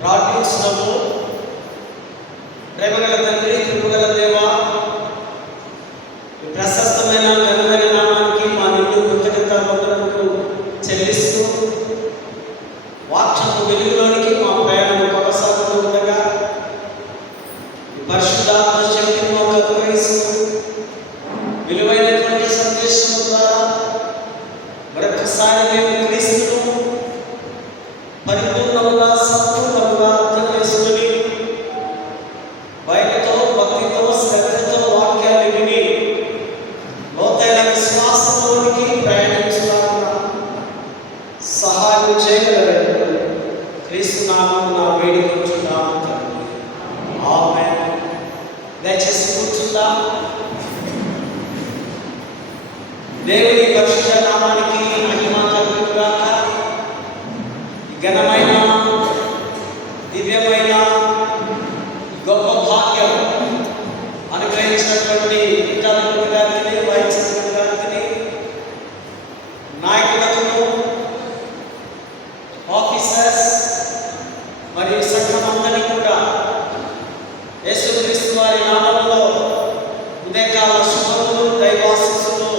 ప్రార్థించున్నాము. ప్రేమగల తండ్రి, కృపగల దేవా, ప్రశస్తమైన ఘనమైన నామానికి మా నిండు కృతజ్ఞత వందనములు చెల్లిస్తూ వాక్యపు వెలుగులోనికి మా ప్రయాణం కొనసాగుతూ ఉండగా పరిశుద్ధాత్మ శక్తిని మాకు అనుగ్రహిస్తూ విలువైనటువంటి సందేశం ద్వారా మరొకసారి మేము క్రీస్తును పరిపూర్ణముగా సంపూర్ణముగా అర్థం చేసుకుని భయంతో, భక్తితో, శ్రద్ధతో వాక్యాన్ని విని లోతైన విశ్వాసంలోనికి ప్రయాణించడానికి సహాయం చేయగలరు. క్రీస్తు నామమున వేడుకుంటున్నాము తండ్రి. ఆమేన్. దయచేసి కూర్చుందాం. దేవుని పరిశుద్ధ నామానికి మహిమ కలుగును గాక. ఘనమైన, దివ్యమైన, గొప్ప భాగ్యం అనుగ్రహించినటువంటి విద్యార్థుల గారిని, వైద్యుల గారిని, నాయకులకు, ఆఫీసర్స్ మరియు సంఘమందరినీ కూడా యేసుక్రీస్తు వారి నామములో ఉదయకాల శుభములు, దైవాశీస్సులు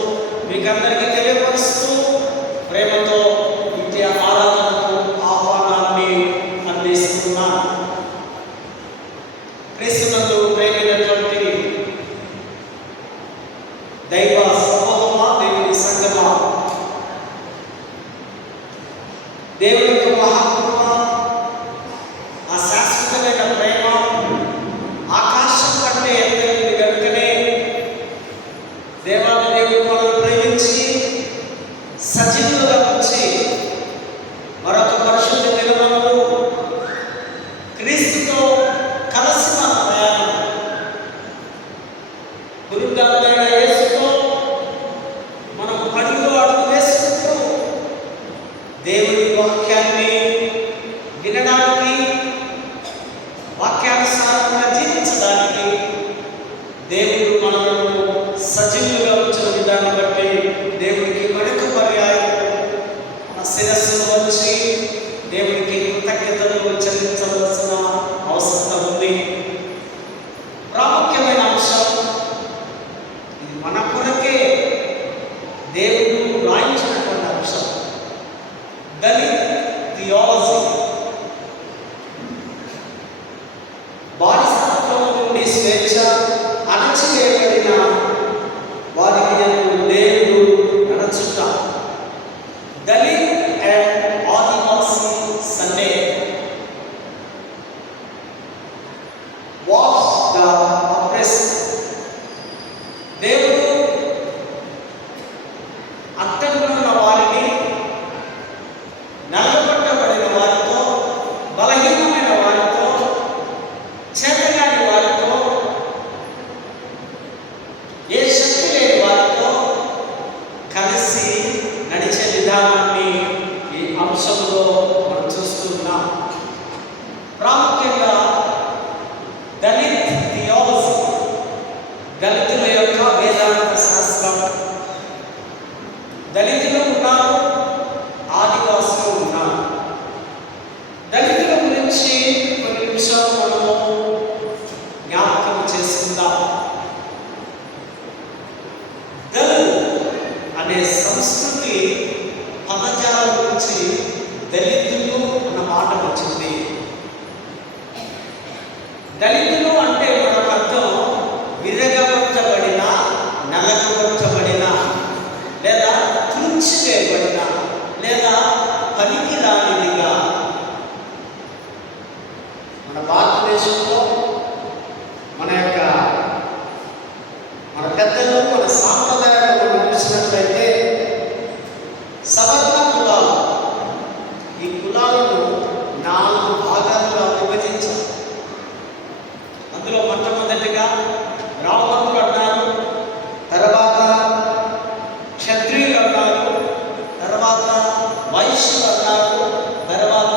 మీకందరికీ తెలియపరుస్తూ ప్రేమతో నిత్య ఆరాధనకు ఆహ్వానాన్ని అందిస్తున్నాను. క్రీస్తునందు ప్రేమైనటువంటి దైవ సమూహమా, దేవుని సంఘమా, దేవుని యొక్క మహాకృప, ఆ శాశ్వతమైన ప్రేమ ఆకాశం కంటే ఎత్తైనది కనుకనే దేవాది దేవుడు మనల్ని ప్రేమించి సజీవులుగా ఉంచి మరొక పరిశుద్ధ దినమును క్రీస్తుతో కలిసి మన ప్రయాణం గురుగారైన యేసుతో మనం అడుగులో అడుగు వేసుకుంటూ దేవుని వాక్యాన్ని వినడానికి, వాక్యానుసారంగా జీవించడానికి దేవుడు మనలను సజీవులుగా ఉంచిన విధానం బట్టి దేవుడికి మరొక పర్యాయం మన శిరస్సును వచ్చి దేవుడికి కృతజ్ఞతలు చెల్లించవలసిన అవసరం ఉంది. ప్రాముఖ్యమైన అంశం ఇది, మన కొరకే దేవుడు రాయించినటువంటి అంశం, దళిత్ థియాలజీ. బానిసత్వం నుండి స్వేచ్ఛ, అణచివేయబడిన వారికి దేవుడు నడచుట. Dalit and Adivasi Sunday. What's the oppressed. దేవుడు అట్టడుగున ఉన్న వారిని, నలగొట్టబడిన వారితో, బలహీనమైన వారితో, చేతగాని వారితో, ఏ శక్తి లేని వారితో కలిసి నడిచే విధానాన్ని ఈ అంశంలో మనం చూస్తున్నాం. ప్రాముఖ్యంగా దళిత్ థియాలజీ, దళితుల యొక్క వేదాంత శాస్త్రం. దళితులు ఉన్నారు, ఆదివాసులు ఉన్నారు. దళితుల గురించి కొన్ని నిమిషాలు మనము జ్ఞాపకం చేసుకుందాం. దళ్ అనే సంస్కృతి పదజాలం నుంచి దళితులు అన్న మాట వచ్చింది. దళితులు అంటే మనకు అర్థం విరగబట్టబడిన, నలగబట్టబడిన, లేదా తుంచివేయబడిన, లేదా పనికిరానిదిగా. మన భారతదేశంలో మన పెద్దలు, మన సాంప్రదాయాలు చూసినట్లయితే సవర్ణ కులాలు, ఈ కులాలను 4 భాగాలుగా విభజించారు. అందులో మొట్టమొదటిగా బ్రాహ్మణులు అన్నారు, తర్వాత క్షత్రియులు అన్నారు, తర్వాత వైశ్యులు అన్నారు, తర్వాత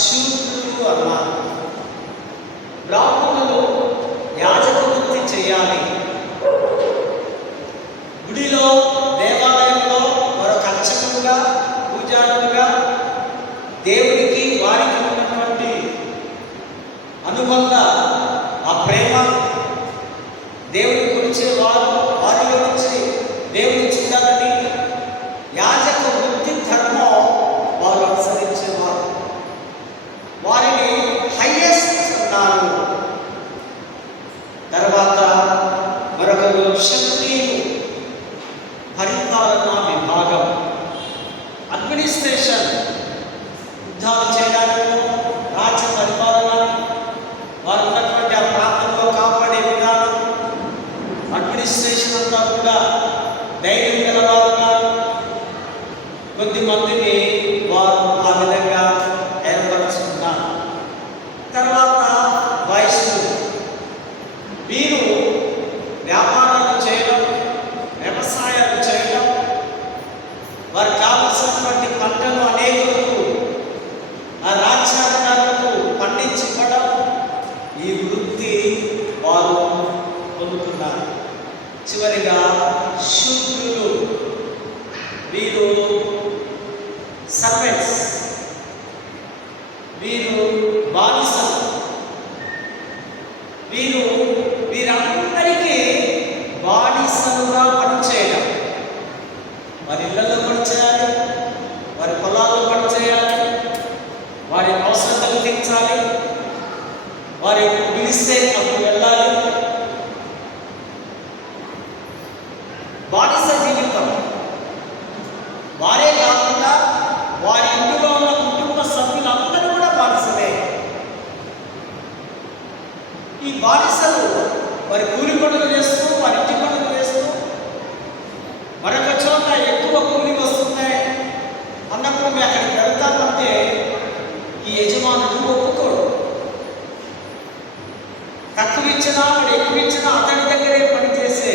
శూద్రులు అన్నారు. బ్రాహ్మణులు యాజక వృత్తి చేయాలి. గుడిలో, దేవాలయంలో మరొక అర్చకులుగా, పూజారులుగా దేవుడికి వారికి ఉన్నటువంటి అనుబంధ ఆ ప్రేమ, దేవుని గురించి వారిలో నుంచి దేవుని చూడాలని యాజక వృత్తి ధర్మం వారు అనుసరించేవారు. వారిని హైయెస్ట్ అన్నారు. తర్వాత మరొకరు క్షత్రియులు, పరిపాలనా విభాగం, అడ్మినిస్ట్రేషన్, యుద్ధాలు చేయడానికి, రాజ్య పరిపాలన, వారు ఉన్నటువంటి ఆ ప్రాంతంలో కాపాడే విధానం, అడ్మినిస్ట్రేషన్ అంతా కూడా ధైర్యం గలవారుగా కొద్దిమందిని వారు ఆ విధంగా ఏర్పరుచుకున్నారు. తర్వాత వైశ్యులు, వీరు వ్యాపారాలు చేయడం, వ్యవసాయాలు చేయడం, వారికి కావలసినటువంటి పంటను అనేకులకు, ఆ రాజ్యాధికారులకు పండించివ్వడం, ఈ వృత్తి వారు పొందుతున్నారు. చివరిగా శూద్రులు, వీరు సర్వెంట్స్, వీరు బానిసలు. వీరందరికీ బానిసలుగా పనిచేయడం, వారి ఇళ్లలో పనిచేయాలి, వారి పొలాల్లో పనిచేయాలి, వారి అవసరతలు తీర్చాలి, వారి పిలిస్తే అప్పుడు వెళ్ళాలి. బానిస జీవితం. వారే కాకుండా వారి ఇంటిలో ఉన్న కుటుంబ సభ్యులందరూ కూడా బానిసలే. ఈ బానిసలు వారి కూలి పనులు చేస్తూ, వారి ఇంటి పనులు చేస్తూ, మరొక చోట ఎక్కువ కూలి వస్తున్నాయి అన్నప్పుడు మేము అక్కడికి వెళ్తామంటే ఈ యజమానుడు ఒప్పుకోడు. తక్కువ ఇచ్చినా వాడు ఎక్కువ ఇచ్చినా అతని దగ్గరే పనిచేసే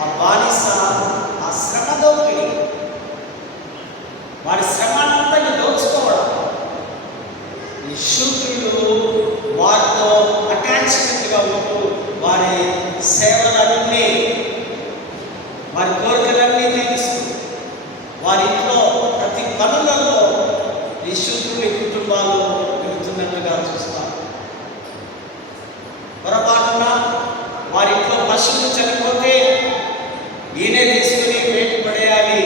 ఆ బానిస, ఆ శ్రమ దోపిడి, వారి శ్రమానంతా దోచుకోవడం. ఈ శూద్రులు వారితో అటాచ్మెంట్గా ఉంటూ వారి సేవలన్నీ, వారి కోరికలన్నీ తీరుస్తూ, వారి ఇంట్లో ప్రతి పనులలో ఈ శూద్రుని కుటుంబాలు వెళుతున్నట్టుగా చూస్తారు. పొరపాటున వారి ఇంట్లో పశువులు చనిపోతే ఈయనే తీసుకుని వేటి పడేయాలి.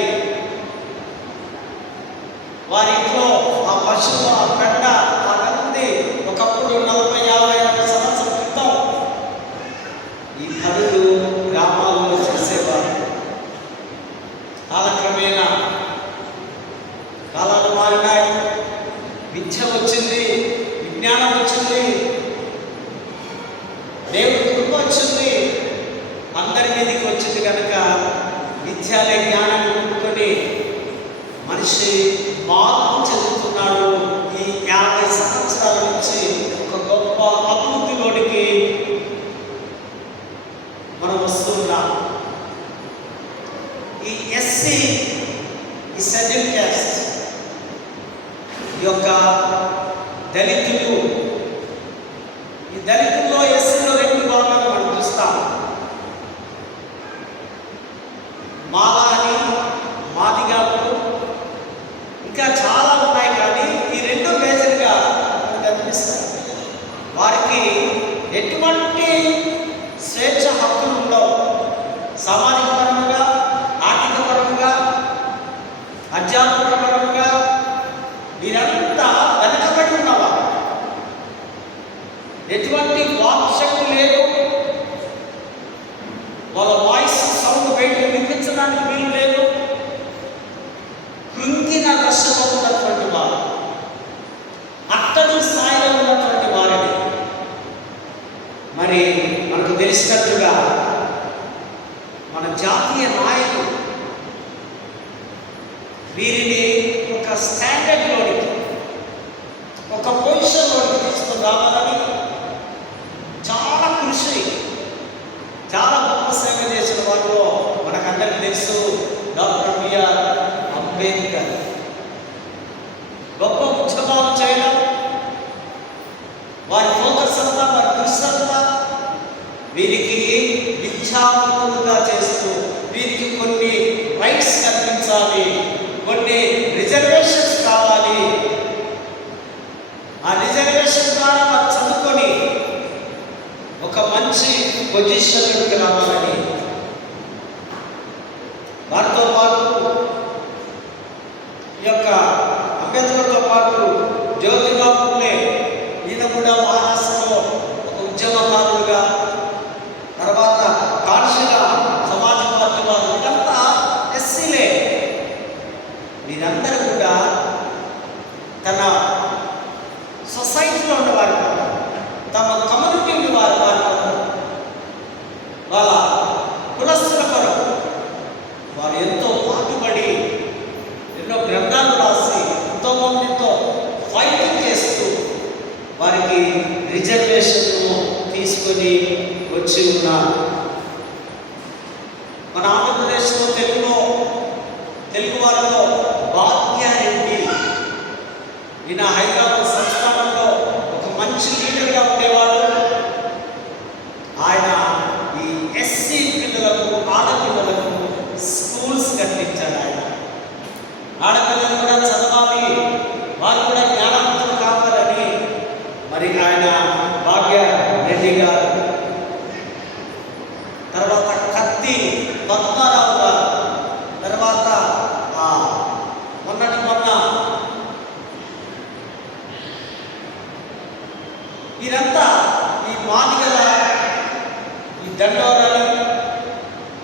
వారి ఇంట్లో ఆ పశువు, ఆ పెండ, ఆ నంది ఒకప్పుడు 40-50 సంవత్సరాల క్రితం ఈ పనులు గ్రామాల్లో చేసేవారు. కాలక్రమేణా కాలాలు మారినాయి, విద్య వచ్చింది, విజ్ఞానం వచ్చింది, దేవుడి కృప వచ్చింది, అందరి మీదకి వచ్చింది. కనుక విద్యాలయ జ్ఞానాన్ని పొందుకొని మనిషి మార్పు చెందుతున్నాడు. ఈ 50 సంవత్సరాల నుంచి ఒక గొప్ప అభివృద్ధిలోనికి మనం వస్తున్నాం. ఈ ఎస్సీ, ఈ షెడ్యూల్ క్యాస్ట్, ఈ యొక్క దళితులు, ఈ దళితుల్లో ఎస్సీలో 2 భాగాలు మనం చూస్తాం. మాలా అని, మాదిగాపులు, ఇంకా చాలా ఉన్నాయి. కానీ ఈ 2 మేజర్గా మనకు కనిపిస్తాయి. వారికి ఎటువంటి స్వేచ్ఛ హక్కులు ఉండవు. సామాజిక పరంగా, ఆర్థిక పరంగా, ఆధ్యాత్మిక పరంగా వీరంతా వెనకబడి ఉన్నవారు. ఎటువంటి వాక్శక్తి లేదు. వాళ్ళ వాయిస్ సౌండ్ బయట వినిపించడానికి వీలు లేదు. కృంగిన దశలో ఉన్నటువంటి వారు, అట్టడి స్థాయిలో ఉన్నటువంటి వారిని, మరి మనకు తెలిసినట్టుగా మన జాతీయ నాయకులు వీరిని ఒక స్టాండర్డ్లోనికి, ఒక పొజిషన్లోనికి తీసుకుని రావాలని చాలా కృషి, చాలా గొప్ప సేవ చేసిన వారిలో మనకందరికీ తెలుసు డాక్టర్ బిఆర్ అంబేద్కర్. గొప్ప ఉద్యమాలు చేయడం, వారి ఫోకస్ అంతా, వారి దృష్టి అంతా వీరికి విద్యావంతులుగా చేస్తూ, వీరికి కొన్ని రైట్స్ కల్పించాలి, కొన్ని రిజర్వేషన్స్ కావాలి. ఆ రిజర్వేషన్ రిజర్వేషన్ ద్వారా వారు చదువుకొని ఒక మంచి పొజిషన్కి రావాలని, వారితో పాటు ఈ యొక్క అంబేద్కర్తో పాటు జ్యోతిబా ఫులే, ఈయన కూడా మహారాష్ట్రలో ఒక ఉద్యమకారుడుగా, తర్వాత కాన్షిగా సమాజ పార్టీ వారు, ఇదంతా ఎస్సీలే. వీరందరూ కూడా తన సొసైటీలో ఉన్నవారు కాదు, తమ కమ్యూనిటీని వారు వాళ్ళ కులస్తుల కొరకు వారు ఎంతో పాటుపడి ఎన్నో గ్రంథాలు రాసి ఎంతోమందితో ఫైటింగ్ చేస్తూ వారికి రిజర్వేషన్ను తీసుకొని వచ్చి ఉన్నారు. మన ఆంధ్రప్రదేశ్లో తెలుగు వారిలో భాగ్యారెడ్డి, ఈయన హైదరాబాద్ సంస్థానంలో ఒక మంచి లీడర్గా ఉండేవాడు. ఆయన ఈ ఎస్సీ పిల్లలకు, ఆడపిల్లలకు స్కూల్స్ కట్టించాడు. ఆయన ఆడపిల్లలు కూడా చదవాలి, వారు కూడా జ్ఞానవంతులు కావాలని మరి ఆయన భాగ్యారెడ్డి గారు. తర్వాత కత్తి పద్మారావు గారు, తర్వాత మొన్న వీరంతా ఈ మాదిగల, ఈ దండోరని,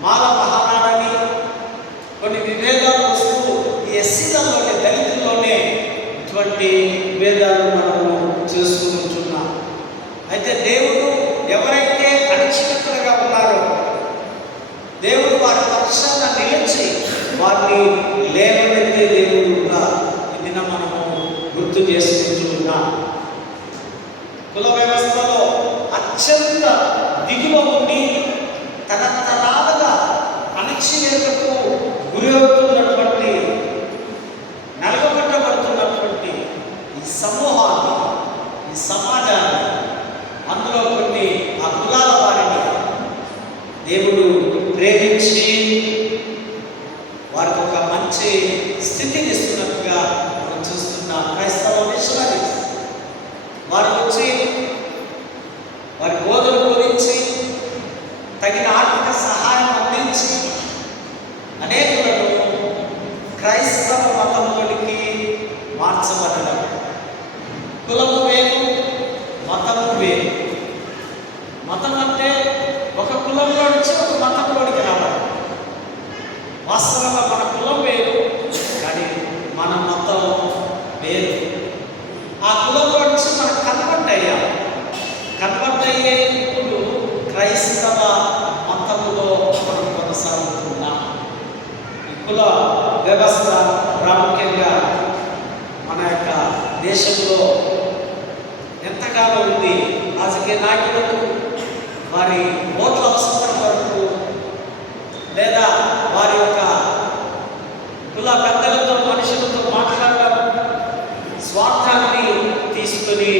మాల మహానాడని కొన్ని విభేదాలు వస్తూ ఈ ఎస్సీలలోనే, దళితుల్లోనే ఇటువంటి విభేదాలు మనము చూసుకుంటున్నాం. అయితే దేవుడు ఎవరైతే అణచివేతలుగా ఉన్నారో దేవుడు వారి పక్షాన నిలిచి వారిని లేవనెత్తే దేవుడుగా ఈ దిన మనము గుర్తు చేసుకుంటున్నాం. కుల వ్యవస్థలో అత్యంత దిగువ ఉండి తరతరాలుగా అణచివేతకు గురవుతున్నటువంటి, నలగొట్టబడుతున్నటువంటి ఈ సమూహాన్ని, ఈ సమాజాన్ని, అందులో కొన్ని ఆ కులాల వారిని దేవుడు ప్రేమించి వారికి ఒక మంచి స్థితిని ఇస్తున్నట్టుగా మనం చూస్తున్నాం. క్రైస్తవ మిషనరీస్ వారు వచ్చి వారి బోధన బోధించి తగిన ఆర్థిక సహాయం అందించి అనేకులను క్రైస్తవ మతంలోనికి మార్చబడడం. కులము వేరు, మతము వేరు. మతం అంటే ఒక కులంలో నుంచి ఒక మతంలోనికి రావాలి. వాస్తవంగా మన కులం వేరు, కానీ మన మతం వేరు. ఆ కులంలో నుంచి మనం కన్వర్ట్ అయ్యాం. కన్వర్ట్ అయ్యే ఇప్పుడు క్రైస్తవ మతములో మనం కొనసాగుతున్నాం. ఈ కుల వ్యవస్థ ప్రాముఖ్యంగా మన యొక్క దేశంలో ఎంతగానో ఉంది. రాజకీయ నాయకులకు వారి ఓట్ల అవసరం వరకు, లేదా వారి యొక్క కుల పెద్దలతో, మనుషులతో మాట్లాడడం, స్వార్థాన్ని తీసుకొని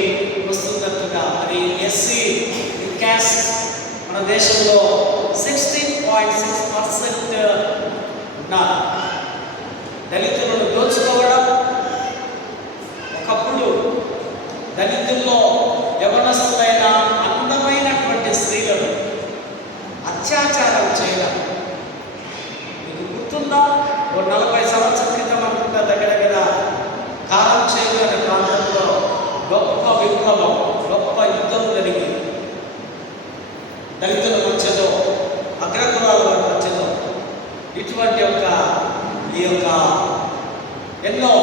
వస్తున్నట్టుగా. అది ఎస్సీ క్యాస్ట్ మన దేశంలో 16.6% ఉన్నారు. దళితులను దోచుకోవడం, ఒకప్పుడు దళితుల్లో యవనస్తులైన అందమైనటువంటి స్త్రీలను అత్యాచారం చేయడం. మీకు గుర్తుందా? ఓ 40 సంవత్సరాల క్రితం అనుకుంటా, దగ్గర కారం చేరు అనే ప్రాంతంలో గొప్ప విప్లవం, గొప్ప యుద్ధం జరిగింది. దళితుల మధ్యలో, అగ్రకులాల మధ్యలో ఇటువంటి ఈ యొక్క ఎన్నో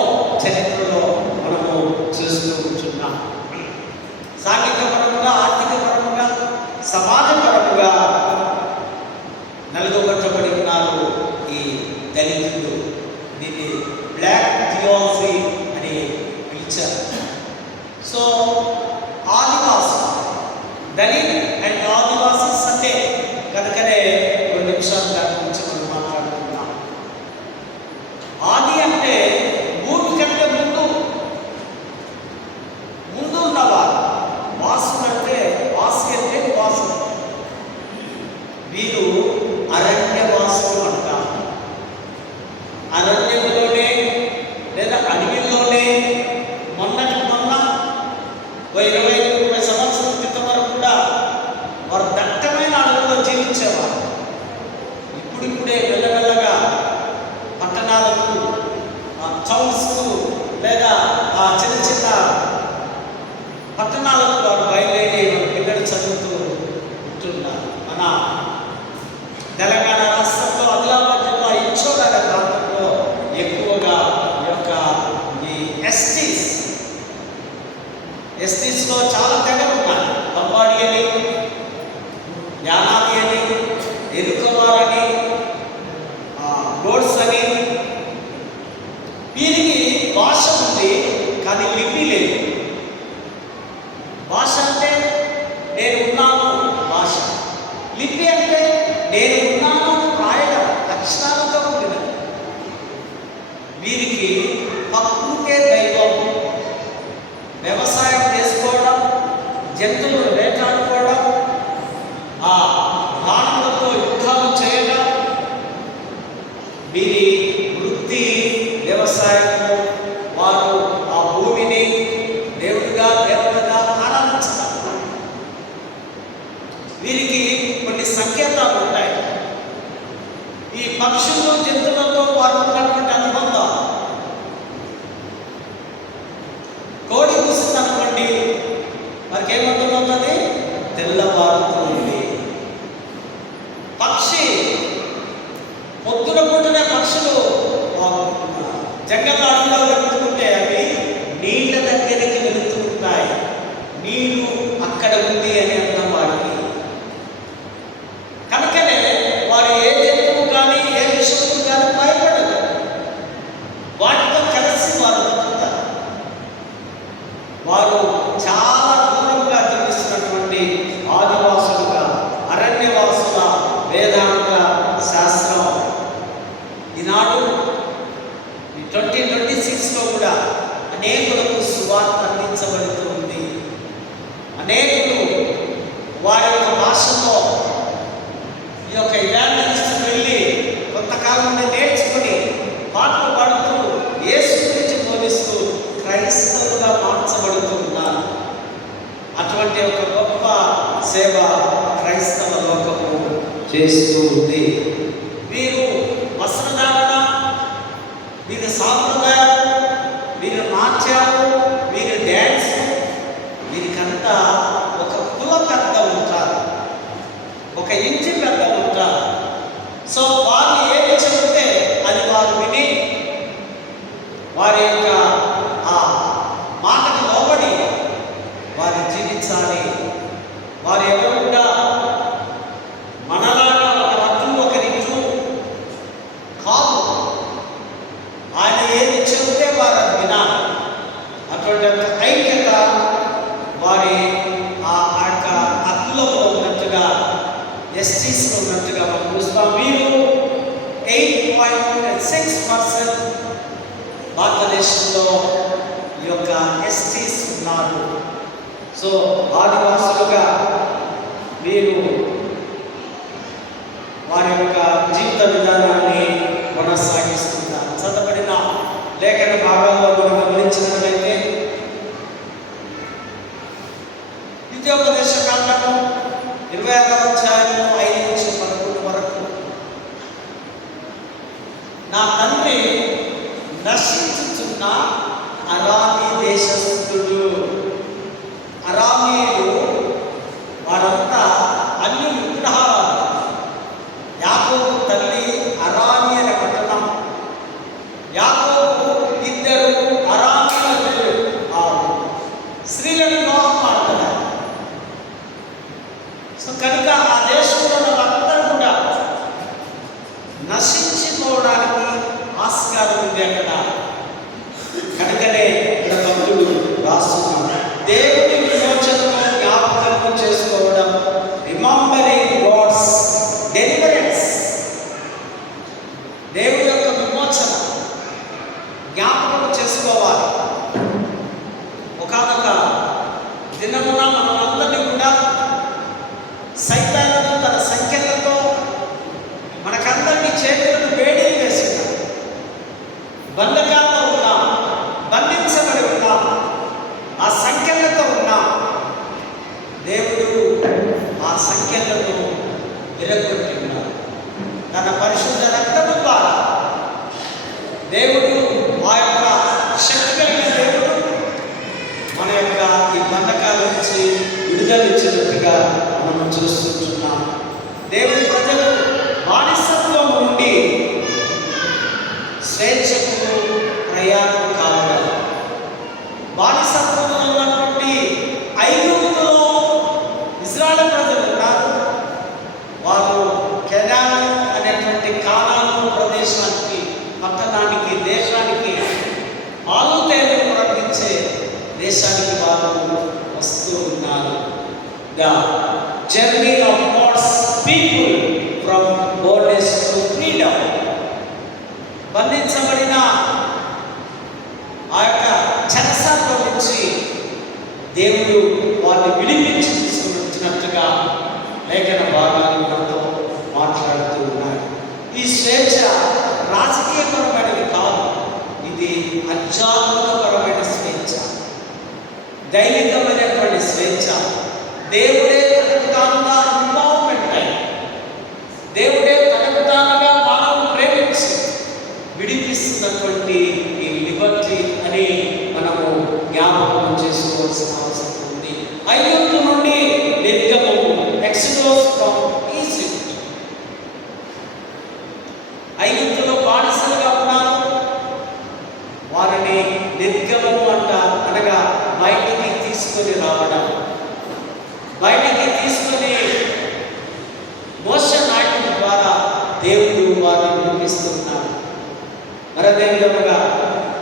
చరిత్రలో మనము చూస్తూ ఉంటున్నాం. సాంఘికపరముగా, ఆర్థికపరముగా, సమాజపరముగా నలుగుబట్టబడి ఉన్నారు ఈ దళితులు. దీన్ని బ్లాక్ థియాలజీ అని పిలిచారు. So Adivasi, Dalit and Adivasi Sunday కనుకనే 2 నిమిషాలు దాని గురించి మనం మాట్లాడుతున్నాం. ఆది అంటే భూమి కంటే ముందు ఉన్నవారు. వాసులు అంటే వాసులు, వీరు అరణ్యవాసులు అంటారు. అరణ్యంలోనే లేదా అడవిలోనే మొన్న ఓ 20 సంవత్సరాల క్రితం వరకు కూడా వారు దట్టమైన అడవుల్లో జీవించేవారు. ఇప్పుడిప్పుడే మెల్లమెల్లగా పట్టణాలకు, టౌన్స్కు లేదా ఆ చిన్న చిన్న పట్టణాలకు వారు బయలుదేరి పిల్లలు చదువుతూ ఉంటున్నారు. మన తెలంగాణ రాష్ట్రంలో ఆదిలాబాద్ జిల్లా ఇచ్చోడ అనే ప్రాంతంలో ఎక్కువగా ఈ యొక్క ఎస్టీస్లో చాలా తెగలు ఉన్నాయి. లంబాడి అని, యానాది అని, ఎరుకవారని, గోడ్స్ అని. వీరికి భాష ఉంది కానీ లిపి లేదు. భాష అంటే నేను ఉన్నాను భాష, లిపి అంటే నేను ఉన్నాను రాయడం, అక్షరాలతో కూడినది. వీరికి ప్రకృతే దైవం. వ్యవసాయం చేసుకోవడం, జంతువులు వేటాడుకోవడం, ఆ ప్రాణులతో యుద్ధాలు చేయడం వీరి వృత్తి. వ్యవసాయంలో వారు ఆ భూమిని దేవుడిగా దేవతగా ఆరాధించడం. వీరికి కొన్ని సంకేతాలు ఉంటాయి. ఈ పక్షులు జంతువులతో వారు ఉన్నటువంటి అనుబంధం. కోడి కూసింది అనుకోండి, వారికి ఏమవుతుంది? తెల్లవారుతుంది. పక్షి పొద్దున పుట్టిన పక్షులు జంగలాడులో వెళ్తుంటే అవి నీళ్ళ దగ్గరికి వెళుతూ ఉంటాయి. నీరు అక్కడ ఉంది అని అర్థం వాడికి. కనుకనే వారు ఏ జంతువు కానీ ఏ విషయం కానీ భయపడదు. వాటితో కలిసి వారు బతుకుతారు. వారు చాలా దూరంగా జీవిస్తున్నటువంటి ఆదివాసులుగా, అరణ్యవాసుల వేదాంత శాస్త్రం ఈనాడు 2026లో కూడా అనేకులకు సువార్త అందించబడుతూ ఉంది. అనేకులు వారి యొక్క భాషలో ఈ యొక్క ఇవాంజలిస్ట్కి వెళ్ళి కొంతకాలం నుండి నేర్చుకుని పాటలు పాడుతూ యేసు గురించి బోధిస్తూ క్రైస్తవులుగా మార్చబడుతూ ఉన్నారు. అటువంటి ఒక గొప్ప సేవ క్రైస్తవ లోకము చేస్తూ ఉంది. వీరు వస్త్రధారణ, వీరి సాంప్రదాయాలు, వీరి నాట్యాలు, వీరి డ్యాన్స్, వీరికంతా ఒక కుల పెద్ద ఉంటారు, ఒక ఇంటి పెద్ద ఉంటారు. సో వారు ఏది చెబితే అది వారు విని వారి యొక్క ఆ మాటకు లోబడి వారు జీవించాలి. వారు ఎవరు కూడా మనలాగా ఒక రకం ఒక రీతు కాదు. ఆయన ఏది చెబితే వారు అది వినాలి. అటువంటి ఐక్యత వారి ఆ యొక్క హక్కులలో ఉన్నట్టుగా, ఎస్టీస్లో ఉన్నట్టుగా మనం చూస్తాం. వీరు 8.6% భారతదేశంలో ఈ యొక్క ఎస్టీస్ ఉన్నారు. సో ఆదివాసులుగా వీరు వారి యొక్క జీవిత విధానాన్ని కొనసాగిస్తున్నారు. చదవబడిన లేఖన భాగాల్లో మనం గమనించినట్లయితే ద్వితీయోపదేశ కాండము 26వ అధ్యాయము 5 నుంచి 11 వరకు, నా తండ్రి నశించుచున్న అరామీ దేశస్థుడు. అరామీయులు వారంతా అన్ని విగ్రహాలు. యాకోబు తల్లి అరామీ అనే పట్టణం. యాకోబు ఇద్దరు అరామీయులు స్త్రీలను వివాహం ఆడుతున్నారు. సో కనుక ఆ దేశంలో వాళ్ళందరూ కూడా నశించిపోవడానికి ఆస్కారం ఉంది అక్కడ. కనుకనే ఇక్కడ భక్తుడు రాస్తున్నాడు, దేవుని విమోచనను జ్ఞాపకం చేసుకోవడం, రిమెంబరింగ్ గాడ్స్ డెలివరెన్స్. దేవుడి యొక్క విమోచన జ్ఞాపకం చేసుకోవాలి. ఒకనొక దినమున మనమందరినీ కూడా సైతాను తన సంఖ్యలతో మనకందరినీ చేతులను వేడి వేసినాడు. బంధకాల్లో ఉన్నాం, బంధించ సంఖ్యలను విరగొట్టి ఉన్నాడు. తన పరిశుద్ధ రక్తము ద్వారా దేవుడు, ఆ యొక్క శక్తి కలిగిన దేవుడు మన యొక్క ఈ బంధకాల నుంచి విడుదల ఇచ్చినట్టుగా మనం చూస్తుంటున్నాం. దేవుడి ప్రజలు బానిసత్వం నుండి స్వేచ్ఛకు ప్రయాణం కావడం, బానిసత్వంలో ఉన్నటువంటి ఐగుప్తులో ఇశ్రాయేలు ప్రజలు ఉన్నారు. వారు కెనాను అనేటువంటి కానాను ప్రదేశానికి, పట్టణానికి, దేశానికి, ఆలుతేనెలు ప్రకటించే దేశానికి వారు వస్తూ ఉన్నారు. The journey of God's people from borders to freedom. బంధించబడిన ఆ యొక్క చెరసాలలో నుంచి దేవుడు వారిని విడిపించి తీసుకుని వచ్చినట్టుగా లేఖన భాగాలు మనతో మాట్లాడుతూ ఉన్నారు. ఈ స్వేచ్ఛ రాజకీయపరమైనది కాదు, ఇది ఆధ్యాత్మికపరమైన స్వేచ్ఛ, దైవికమైనటువంటి స్వేచ్ఛ. దేవుడే తనకు తానుగా ఇన్వాల్వ్మెంట్ అయ్యి, దేవుడే తనకు తానుగా మానవుని ప్రేమించి విడిపిస్తున్నటువంటి ఈ లిబర్టీ అని మనము జ్ఞాపకం చేసుకోవాల్సిన అవసరం ఉంది. ఐగుప్తు నుండి నిర్గమము, ఎక్సోడస్ ఫ్రమ్ ఈజిప్ట్. ఐగుప్తులో బానిసలుగా ఉన్నారు, వారిని నిర్గమము అంటారు. అనగా బయటికి తీసుకొని రావడం, బయటికి తీసుకొని మోషే నాయకుడి ద్వారా దేవుడు వారిని విడిపిస్తున్నారు. మరదే విధముగా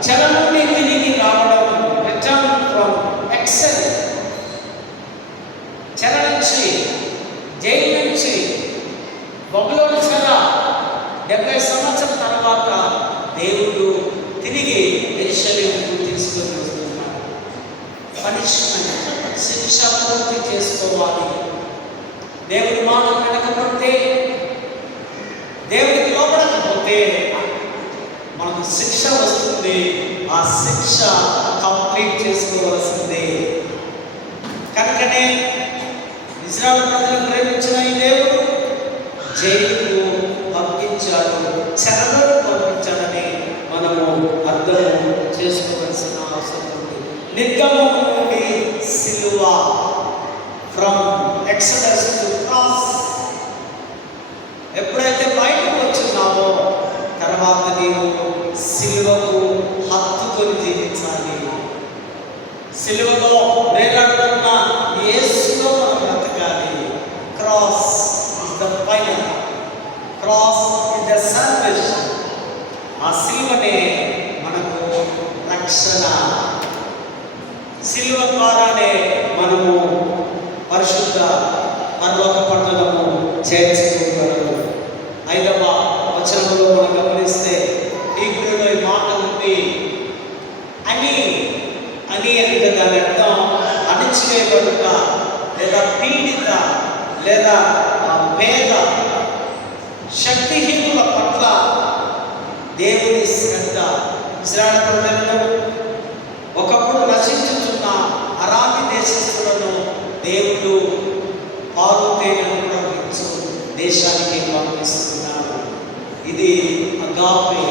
చెర నుండి తిరిగి రావడం, రిటర్న్ ఫ్రమ్ ఎక్సెల్. చెర నుంచి, జైలు నుంచి, బబులోను చెర 70 సంవత్సరాల తర్వాత దేవుడు తిరిగి యెరూషలేముకు తీసుకొని వస్తున్నాడు. పనిష్మెంట్, శిక్ష పూర్తి చేసుకోవాలి. దేవుడి మాట వినకపోతే, దేవుడికి లోపడకపోతే మనకు శిక్ష వస్తుంది. ఆ శిక్ష కంప్లీట్ చేసుకోవాల్సిందే. కనుకనే ఇశ్రాయేలు ప్రజలను ప్రేమించిన ఈ దేవుడు జైలుకు పంపించాడు, చెరలోకి పంపించాడని మనము అర్థం చేసుకోవాల్సిన అవసరం ఉంది. నిర్గమము నుండి సిలువ, ఫ్రమ్ ఎక్సడస్ టు క్రాస్. ఎప్పుడైతే బయటకు వచ్చున్నావో తర్వాత నీవు సిలువకు హత్తుకొని జీవించాలి. సిలువలో వేలాడుతున్న యేసులో మనం బ్రతకాలి. Cross is the final, cross is the salvation. ఆ సిలువనే మనకు రక్షణ. సిలువ ద్వారానే మనము పరిశుద్ధ పరలోక పట్టణము చేర్చుకోగలము. 5వ వచనంలో మనం గమనిస్తే హీబ్రూలో ఈ మాట ఉంది, అని అంటే దాని అర్థం అణిచివేయబడుట, లేదా పీడిత, లేదా పేద, శక్తిహీనుల పట్ల దేవుని శ్రద్ధ. ఇశ్రాయేలు ప్రజలను, ఒకప్పుడు నశించుతున్న అరాబి దేశస్తులను దేవుడు పాలు తేనెలు ప్రవహించు దేశానికి పంపిస్తున్నాడు. ఇది అగాపే,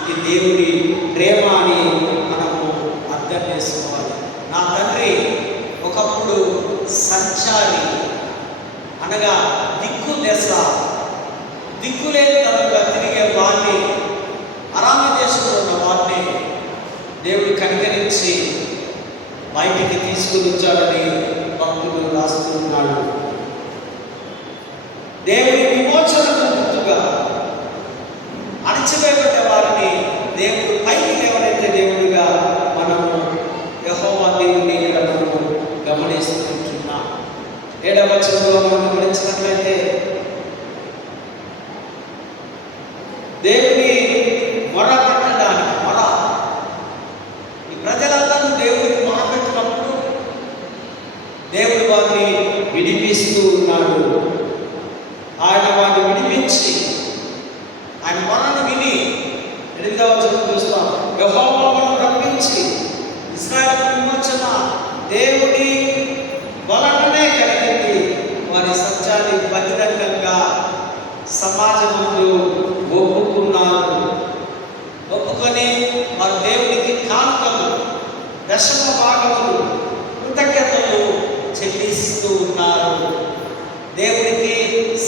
ఇది దేవుడి ప్రేమ అని మనము అర్థం చేసుకోవాలి. నా తండ్రి ఒకప్పుడు సంచారి, అనగా దిక్కు దశ, దిక్కులేని తనంగా తిరిగే వారిని, అరామ దేశంలో ఉన్న వారిని దేవుడు కనికరించి బయటికి తీసుకుని వచ్చాడని భక్తులు రాస్తున్నాడు. దేవుడి విమోచనకు గుర్తుగా అణచివేయబడ్డ వారిని దేవుడు పైకి ఎవరైతే దేవుడిగా మనము యెహోవా దేవుడిని ఇక్కడ మనము గమనిస్తుంటున్నాం. 7వ వచనంలో మనం గమనించినట్లయితే దేవుని మొర పెట్టడానికి, ఈ ప్రజలందరూ దేవుడికి మొర పెట్టినప్పుడు దేవుడు వారిని విడిపిస్తూ ఉన్నాడు. ఆయన వారిని విడిపించి ఆయన మొరను విని 8వ వచనం చూస్తాం, యెహోవాను రప్పించి ఇశ్రాయేలు విమోచన దేవుడి వలననే కలిగింది. వారి సత్యాన్ని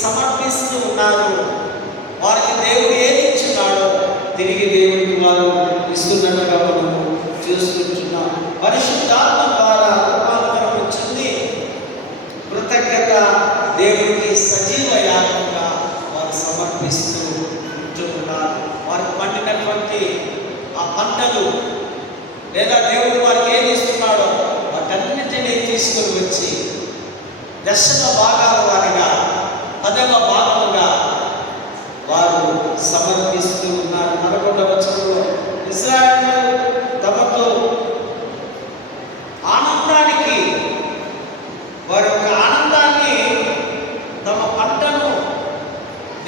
సమర్పిస్తూ ఉన్నారు. వారికి దేవుడు ఏది ఇచ్చున్నాడో తిరిగి దేవుడికి వారు ఇస్తున్నట్టుగా మనము చూసుకుంటున్నాం. పరిశుద్ధాత్మ ద్వారా రూపాంతరం వచ్చింది. కృతజ్ఞత దేవుడికి సజీవ యాగంగా వారు సమర్పిస్తూ ఉంటున్నారు. వారు పండినటువంటి ఆ పంటలు లేదా దేవుడు వారికి ఏది ఇస్తున్నాడో వాటన్నిటినీ తీసుకొని వచ్చి దశమ భాగాల వారిగా 10వ భాగముగా వారు సమర్పిస్తూ ఉన్నారు. 11వ వచనంలో ఇశ్రాయేలు తమతో ఆనందానికి వారి యొక్క ఆనందాన్ని తమ పంటను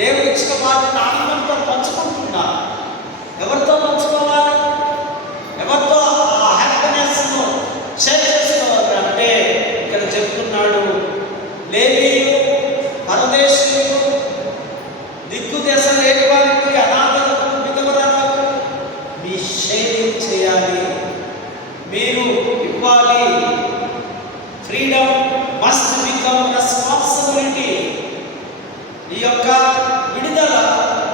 దేవుడు ఇచ్చిన వాటిని ఆనందంతో పంచుకుంటున్నారు. ఎవరితో పంచుకోవాలి? ఎవరితో ఆ హ్యాపీనెస్ను షేర్ చేసుకోవాలి అంటే ఇక్కడ చెప్తున్నాడు, లేవీయులు, పరదేశీయులు, దిక్కు దేశ లేని వారికి, అనాథలకు, విధవరాలకు మీ షేరింగ్ చేయాలి, మీరు ఇవ్వాలి. Freedom must become responsibility. ఈ యొక్క విడుదల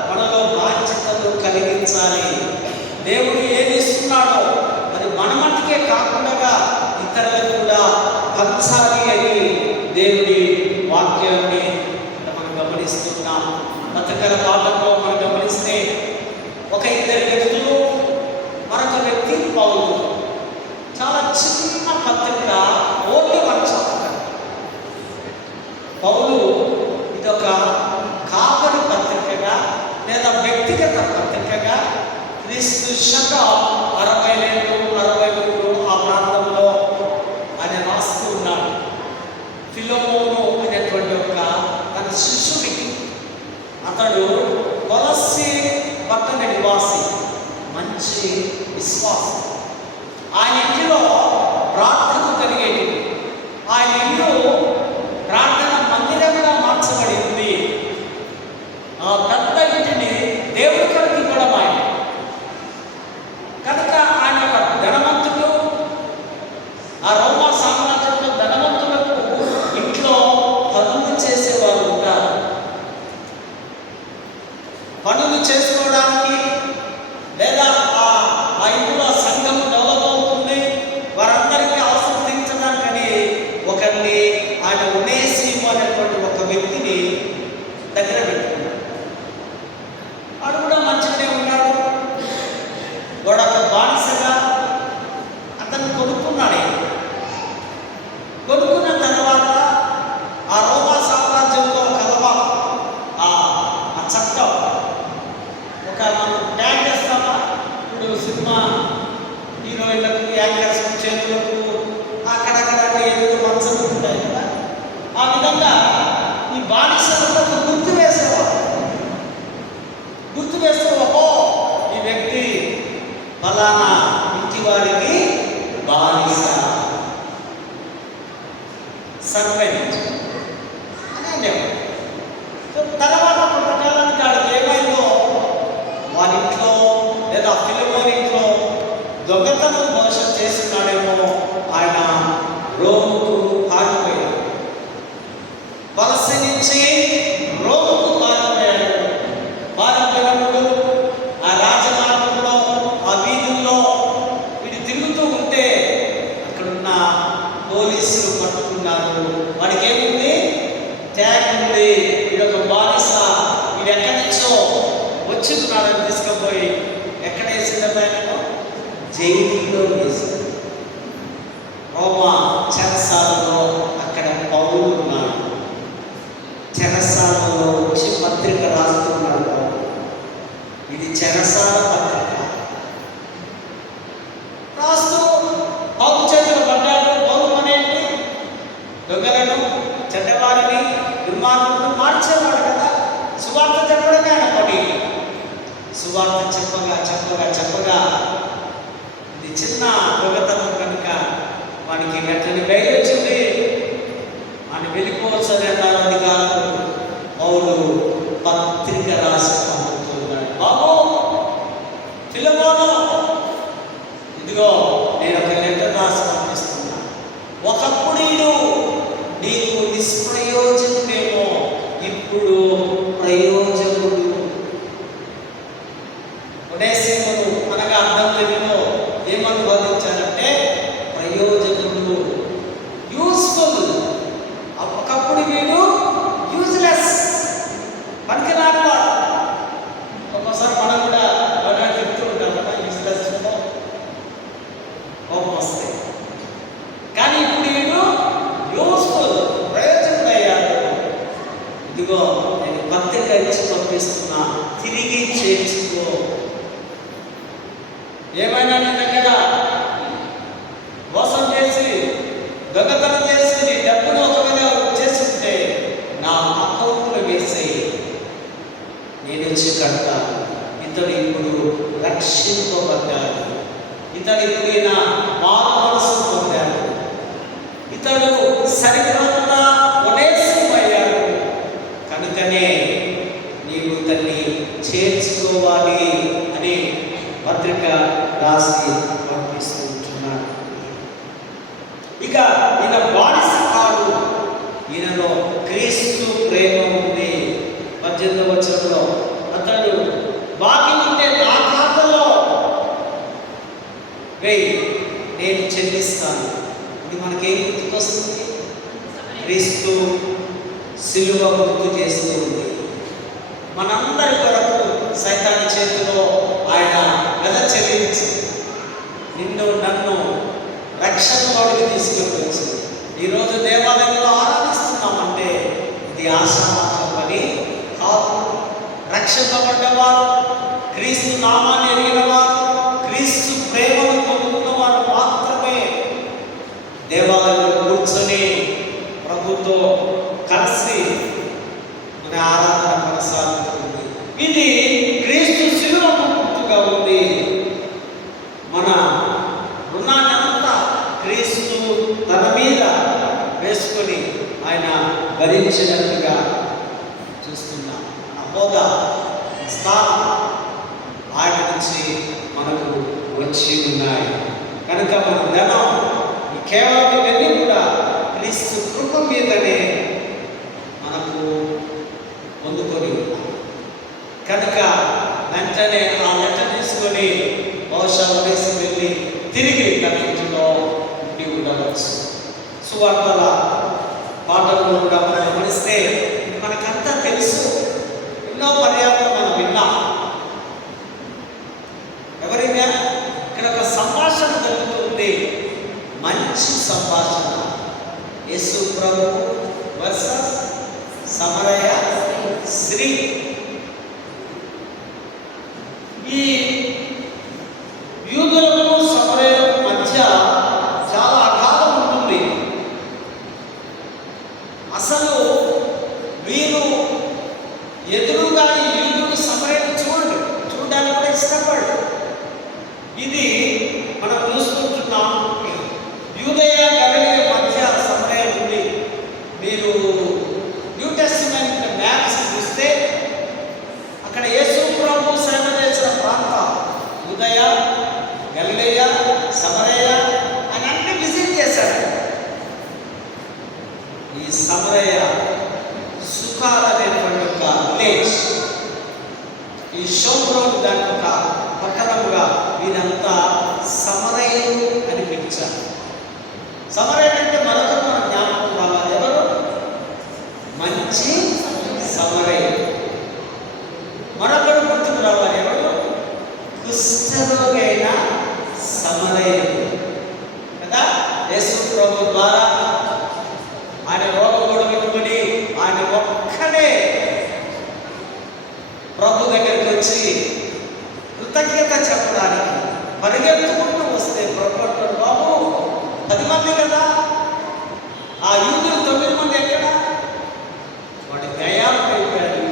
మనలో బాధ్యతలు కలిగించాలి. దేవుడు ఏది ఇస్తున్నాడో అది మన మట్టుకే కాకుండా ఇతరులకు కూడా పంచాలి అని దేవుడి వాక్యాన్ని మనం గమనిస్తున్నాం. బతకల పాఠంలో మనం గమనిస్తే ఒక 2 వ్యక్తులు, మరొక వ్యక్తి పౌలు. చాలా చిన్న పత్రిక, ఓన్లీ 1 చాప్టర్. పౌలు ఇదొక కాపరి పత్రికగా లేదా వ్యక్తిగత పత్రికగా క్రీస్తు శకం 62, 63 ఆ ప్రాంతంలో ఆయన రాస్తూ ఉన్నాడు. ఫిలోమోను అనేటువంటి ఒక తన శిష్యుడికి, అతడు కొలస్సీ పట్టణ నివాసి, మంచి విశ్వాసం. ఆయన ఇంటిలో ప్రార్థన కలిగేది. ఆయన ఇల్లు ప్రార్థన మందిరంగా మార్చబడింది. ఆ పెద్ద ఇంటిని దేవుడి కొరకు ఇవ్వడం ఆయన. కనుక ఆయన ఒక ధనవంతుడు. ఆ రోమా సామ్రాజ్యంలో ధనవంతులకు ఇంట్లో పనులు చేసేవారు ఉంటారు. పనులు చేసుకోవడానికి లేదా ఆ ఇంట్లో సంఘం డెవలప్ అవుతుంది, వారందరికీ అవసరం తీర్చడానికని ఒకరిని, ఆయన ఒనేసిము అనేటువంటి ఒక వ్యక్తిని దగ్గర పెట్టుకున్నాడు. వాడు కూడా మంచిగానే ఉన్నాడు. వాడు ఒక బానిసగా అతను కొనుక్కున్నాడు. కొనుక్కున్న తర్వాత ఆ రోమా సామ్రాజ్యంలో కలవా ఆ చట్టం, ఒక మనం ట్యాగ్ చేస్తామా ఇప్పుడు సినిమా హీరోయిన్లకు, యాంకర్స్ చేతులకు అక్కడక్కడ ఏదో మనసులు ఉంటాయి కదా, ఆ విధంగా ఈ బానిసలకు గుర్తు వేసేవాడు. గుర్తు వేస్తే, ఓహో ఈ వ్యక్తి ఫలానా ఇంటి వారికి బానిస, సర్వెంట్ అని అనేవాడు. తర్వాత కొంతకాలానికి ఆడికి ఏమైందో, వాళ్ళ ఇంట్లో లేదా ఫిలోమోను ఇంట్లో దొంగతనం భవిష్యత్ చేస్తున్నాడేమో, ఆయన రోముకు పారిపోయాడు. వలస నుంచి రోముకు పారిపోయాడు. పారిపోయినప్పుడు ఆ రాజమార్గంలో, ఆ వీధుల్లో వీడు తిరుగుతూ ఉంటే అక్కడున్న పోలీసులు పట్టుకున్నారు. వాడికి ఏముంది? ట్యాగ్ ఉంది. వీడొక బానిస, వీడు ఎక్కడి నుంచో వచ్చిస్తున్నాడని తీసుకుపోయి ఎక్కడ వేసిందంటే ఆయనను జైలులో వేసింది. రోమా చెరసాలలో అక్కడ పౌలు ఉన్నాడు. చెరసాలలో వచ్చి పత్రిక రాస్తున్నాడు. ఇది చెరసాల పత్రిక రాస్తూ పౌలు చేతులు పడ్డాడు. పౌలు అనేంటి? దొంగలను, చెడ్డవారిని, దుర్మార్గులను మార్చేవాడు కదా. సువార్త చెప్పడమే ఆయన పని. సువార్త చెప్పగా చెప్పగా చెప్పగా ఇది చిన్న దొంగతనం కనుక వానికి వెంటనే బయలు వచ్చింది. ఆయన వెళ్ళిపోవచ్చు అని అన్నారు అధికారులు. పౌలు పత్రిక రాసి పంపుతున్నాడు. బాబు ఫిలోమోను, ఇదిగో నేను ఒక లెటర్ రాసి పంపిస్తున్నా. ఒకప్పుడు నీకు నిష్ప్రయోజనమేమో, ఇప్పుడు ఇతడు సరికొత్త ఒనేసిమయ్యాడు, కనుకనే నీవు తన్ని చేర్చుకోవాలి అని పత్రిక రాసి పంపిస్తూ ఉంటున్నాడు. ఇక ఈయన బానిస కాదు, ఈయనలో క్రీస్తు ప్రేమ ఉంది. 18వ వచనంలో అతడు బాకీ ఉంటే నా ఖాతాలో వేయి, నేను చెల్లిస్తాను. ఇది మనకేం గుర్తుకొస్తుంది? క్రీస్తు సిలువ గుర్తు చేస్తూ ఉంది. మనందరి కొరకు సైతాన్ని చేతిలో ఆయన వెల చెల్లించి నిన్ను నన్ను రక్షణలోకి తీసుకెళ్ళవచ్చు. ఈరోజు దేవాలయంలో ఆరాధిస్తున్నామంటే ఇది ఆశామాష పని కాదు. రక్షింపబడ్డవారు, క్రీస్తు నామాన్ని ఎరిగిన వారు, క్రీస్తు ప్రేమను పొందుకున్న వారు మాత్రమే దేవాలయంలో కూర్చొని ప్రభుతో కలిసి మన ఆరాధన కొనసాగుతుంది. ఇది క్రీస్తు శిలువ గుర్తుగా ఉంది. మన రుణాన్ని అంతా క్రీస్తు తన మీద వేసుకొని ఆయన భరించినట్టుగా చూస్తున్నాం. మన హోదా, స్థానం ఆయన నుంచి మనకు వచ్చి ఉన్నాయి. కనుక మన ధనం కేవలం ఇవన్నీ కూడా క్రీస్తు కృప మీదనే మనకు పొందుకొని ఉన్నాం. కనుక వెంటనే ఆ లెటర్ తీసుకొని బహుశా వదిలేసి వెళ్ళి తిరిగి తన ఇంటిలో ఉండి ఉండవచ్చు. సువార్తల పాఠంలో కూడా మనం గమనిస్తే మనకంతా తెలుసు. ఎన్నో పర్యాలను మనం విన్నాం. ఎవరైనా ఇక్కడ ఒక సంభాషణ జరుగుతుంది, మంచి సంభాషణ. యేసు ప్రభు వర్సెస్ సమరయ స్త్రీ. ఈ యూదులకు సమరయులకు మధ్య చాలా అగాధం ఉంటుంది. అసలు వీరు ఎదురుగా యూదులు సమరయులు చూడడానికి కూడా ఇష్టపడరు. ఇది మనం చూసుకుంటున్నాం. యూదయ గలిలయ మధ్య సమరయ ఉంది. మీరు న్యూ టెస్టిమెంట్ మ్యాప్స్ చూస్తే అక్కడ యేసు ప్రభు సేవ చేసిన ప్రాంతం యూదయ, గలిలయ, సమరయ అని అన్ని విజిట్ చేశాడు. ఈ సమరయ సుఖాల అనేటువంటి ఒక విలేజ్, ఈ షోమ్రోన్ దాని ఒక పట్టణంగా వీరంతా సమరయులు అని పిలిచారు. సమరయుడు అంటే మరొకరు మన జ్ఞాపకం రావాలి. ఎవరు? మంచి సమరయుడు. మరొకరు గుర్తుకు రావాలి. ఎవరు? కుష్ఠరోగి అయిన సమరయుడు కదా. యేసు ప్రభు ద్వారా ఆయన రోగం కూడా పెట్టుకొని ఆయన ఒక్కడే ప్రభు దగ్గరికి వచ్చి కృతజ్ఞత చెప్పడానికి పరిగెత్తుకుంటూ వస్తే ప్రభు అంటాడు, బాబు 10 మంది కదా, ఆ యూదులు 9 మంది ఎక్కడ? వాడి దయాలు అయిపోయాడు.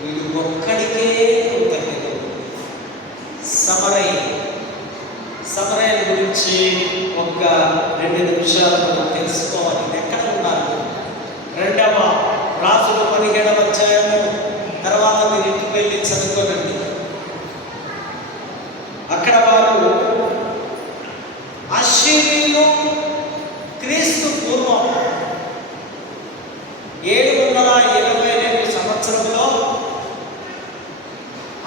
వీడు ఒక్కడికే కృతజ్ఞత. సమరయ గురించి ఒక 2 నిమిషాలు మనం తెలుసుకోవాలి. ఎక్కడ ఉన్నారు? 2వ రాజులు 17వ అధ్యాయము తర్వాత మీరు ఇంటికి వెళ్ళి చదువుకోనండి. అక్కడ వారు అశ్షూరీయులు క్రీస్తు పూర్వం 722 సంవత్సరంలో